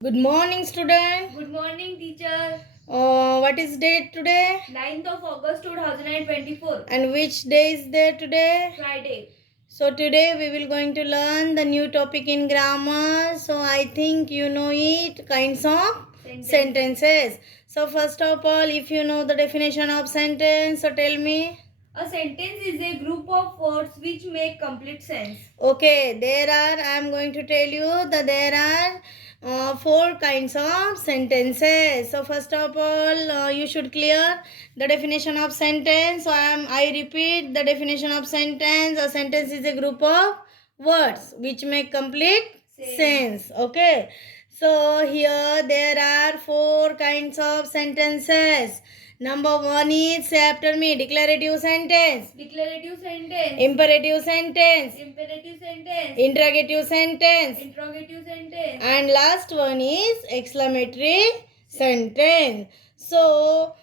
Good morning, student. Good morning, teacher. What is date today? 9th of August 2024. And which day is there today? Friday. So today we will going to learn the new topic in grammar. So I think you know it, kinds of sentences. So first of all, if you know the definition of sentence, so tell me. A sentence is a group of words which make complete sense. Okay, I am going to tell you that there are four kinds of sentences. So first of all, you should clear the definition of sentence. So I repeat the definition of sentence. A sentence is a group of words which make complete sense. Okay. So here there are four kinds of sentences. Number one is, say after me, declarative sentence. Declarative sentence. Imperative sentence. Imperative sentence. Interrogative sentence. Interrogative sentence. And last one is exclamatory sentence. So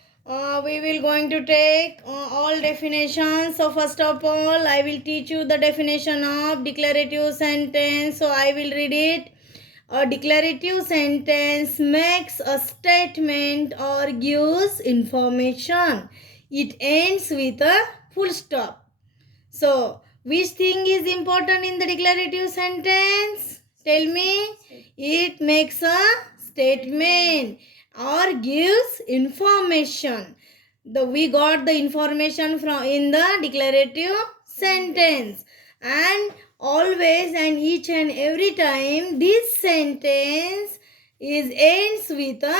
we will going to take all definitions. So first of all, I will teach you the definition of declarative sentence. So I will read it. A declarative sentence makes a statement or gives information. It ends with a full stop. So, which thing is important in the declarative sentence? Tell me. It makes a statement or gives information. We got the information from in the declarative sentence, and always and each and every time this sentence is ends with a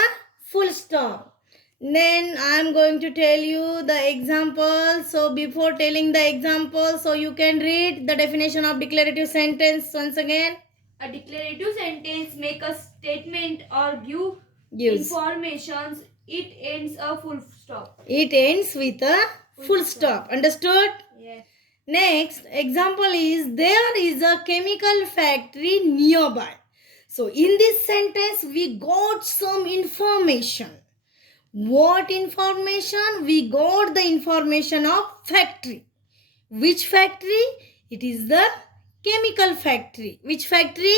full stop. Then I am going to tell you the example. So before telling the example, so you can read the definition of declarative sentence once again. A declarative sentence make a statement or Gives information. It ends a full stop. It ends with a full stop. Understood? Yes. Next example is, there is a chemical factory nearby. So in this sentence we got some information. What information? We got the information of factory. Which factory? It is the chemical factory. Which factory?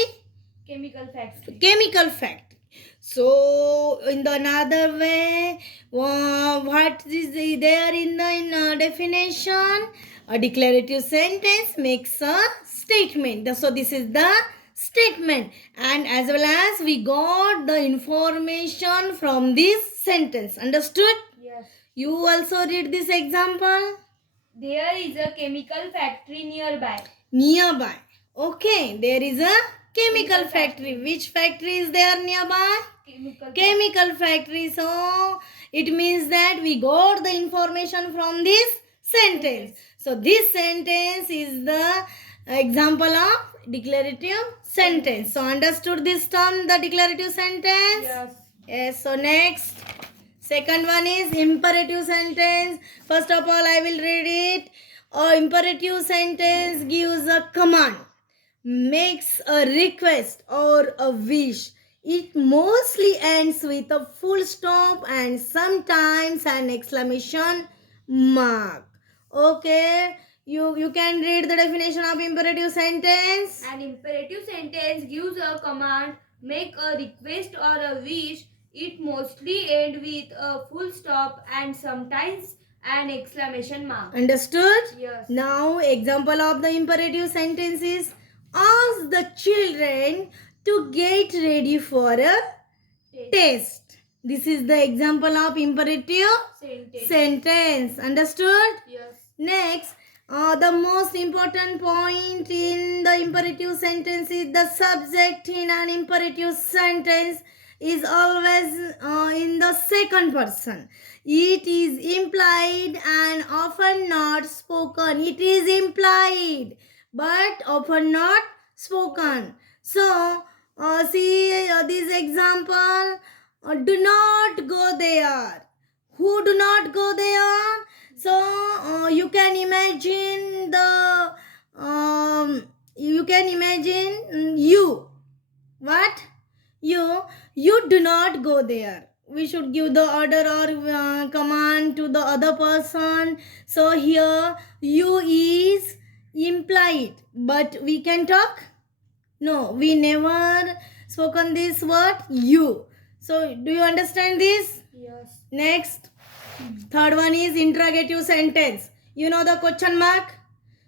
Chemical factory. Chemical factory. So in the another way, what is there in the definition? A declarative sentence makes a statement. So this is the statement, and as well as we got the information from this sentence. Understood? Yes. You also read this example. There is a chemical factory nearby. Nearby. Okay, there is a chemical factory. Which factory is there nearby? Chemical factory. So it means that we got the information from this sentence. So this sentence is the example of declarative sentence. So understood this term, the declarative sentence? Yes. Yes. So next, second one is imperative sentence. First of all, I will read it. Imperative sentence gives a command, makes a request or a wish. It mostly ends with a full stop and sometimes an exclamation mark. Okay, you can read the definition of imperative sentence. An imperative sentence gives a command, make a request or a wish. It mostly ends with a full stop and sometimes an exclamation mark. Understood? Yes. Now, example of the imperative sentence is, ask the children to get ready for a test. This is the example of imperative sentence. Understood? Yes. Next, the most important point in the imperative sentence is the subject in an imperative sentence is always in the second person. It is implied and often not spoken. It is implied but often not spoken. So, see this example. Do not go there. Who do not go there? So you can imagine you. What? You do not go there. We should give the order or command to the other person. So here you is implied, but we can talk. No, we never spoken this word you. So do you understand this? Yes. Next, third one is interrogative sentence. You know the question mark?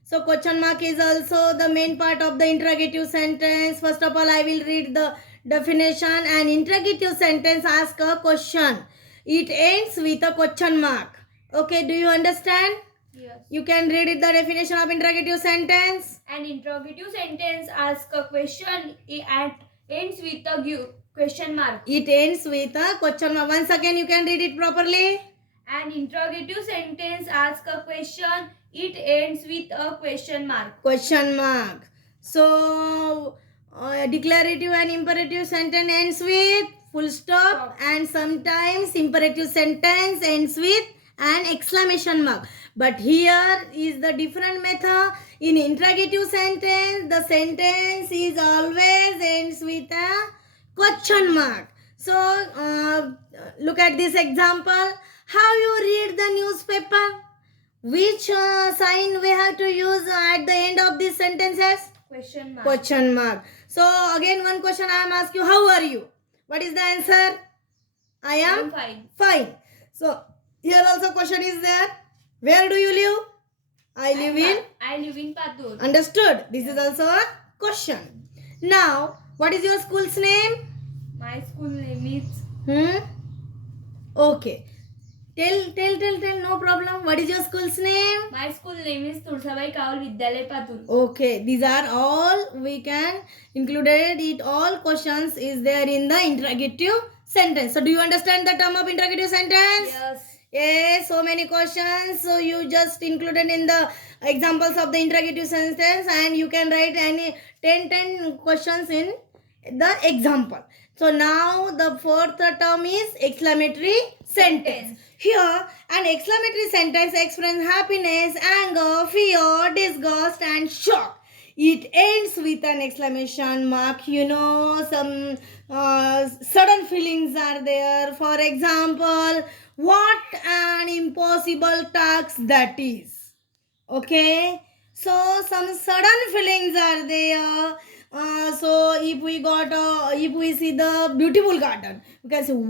So question mark is also the main part of the interrogative sentence. First of all, I will read the definition. An interrogative sentence asks a question. It ends with a question mark. Okay, do you understand? Yes. You can read it, the definition of interrogative sentence. An interrogative sentence asks a question and ends with a question mark. It ends with a question mark. Once again, you can read it properly. An interrogative sentence asks a question. It ends with a question mark. Question mark. So, declarative and imperative sentence ends with full stop, and sometimes imperative sentence ends with an exclamation mark. But here is the different method. In interrogative sentence, the sentence is always ends with a question mark. So, look at this example. How you read the newspaper? Which sign we have to use at the end of these sentences? Question mark. Question mark. So again one question I am asking you. How are you? What is the answer? I am fine. Fine. So here also question is there. Where do you live? I live in Patur. Understood? This is also a question. Now what is your school's name? My school name is. Okay. Tell. No problem. What is your school's name? My school name is Tulsabai Kaul Vidyalaya Patur. Okay. These are all we can included it. All questions is there in the interrogative sentence. So do you understand the term of interrogative sentence? Yes. Yes. So many questions. So you just included in the examples of the interrogative sentence, and you can write any 10 questions in the example. So now the fourth term is exclamatory sentence. Here an exclamatory sentence expresses happiness, anger, fear, disgust and shock. It ends with an exclamation mark. You know, some sudden feelings are there. For example, what an impossible task that is. Okay, so some sudden feelings are there. So if we see the beautiful garden, we can say